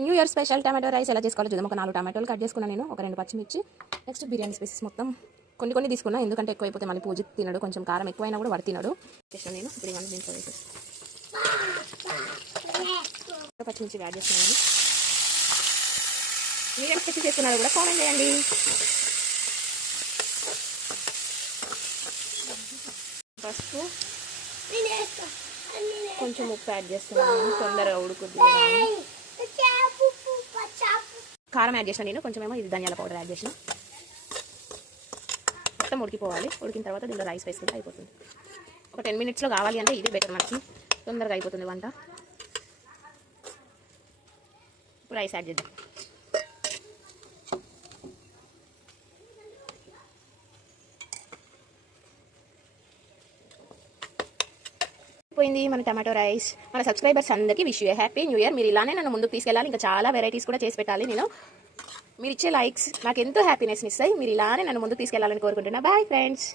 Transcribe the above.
New year special tomato rice ఎలా చేసుకోవాలో చూద్దాం. ఒక 4 టమాటోలు కట్ చేసుకున్నాను నేను, ఒక 2 పచ్చిమిర్చి, నెక్స్ట్ బిర్యానీ స్పైసెస్ మొత్తం కొన్ని తీసుకున్నా, ఎందుకంటే ఎక్కువ అయిపోతే మళ్ళీ పూజ తినడు, కొంచెం కారం ఎక్కువైనా కూడా వాడు తినడు. చేసిన నేను ఇప్పుడు ఇవన్నీ దీంట్లో వేసి పచ్చిమిర్చి యాడ్ చేస్తున్నాను. మీరేం స్పెషల్ చేసుకున్నారో కూడా కామెంట్ చేయండి. పసుపు, కొంచెం ఉప్పు యాడ్ చేస్తున్నాను, తొందరగా ఉడుకుద్ది. కారం యాడ్ చేసిన నేను, కొంచెం ఏమో ఇది ధనియాల పౌడర్ యాడ్ చేసిన. మొత్తం ఉడికిపోవాలి. ఉడికిన తర్వాత దీంట్లో రైస్ వేసుకుంటే అయిపోతుంది. ఒక 10 minutesలో కావాలి అంటే ఇది బెటర్, మనకి తొందరగా అయిపోతుంది వంట. ఇప్పుడు రైస్ యాడ్ చేద్దాం. పోయింది మన టమాటో రైస్. మన సబ్స్క్రైబర్స్ అందరికీ wish you happy new year. మీరు ఇలానే నన్ను ముందుకు తీసుకెళ్ళాలి, ఇంకా చాలా వెరైటీస్ కూడా చేసి పెట్టాలి. నేను మీరు ఇచ్చే లైక్స్ నాకు ఎంతో హ్యాపీనెస్ని ఇస్తాయి. మీరు ఇలానే నన్ను ముందుకు తీసుకెళ్ళాలని కోరుకుంటున్నా. Bye friends.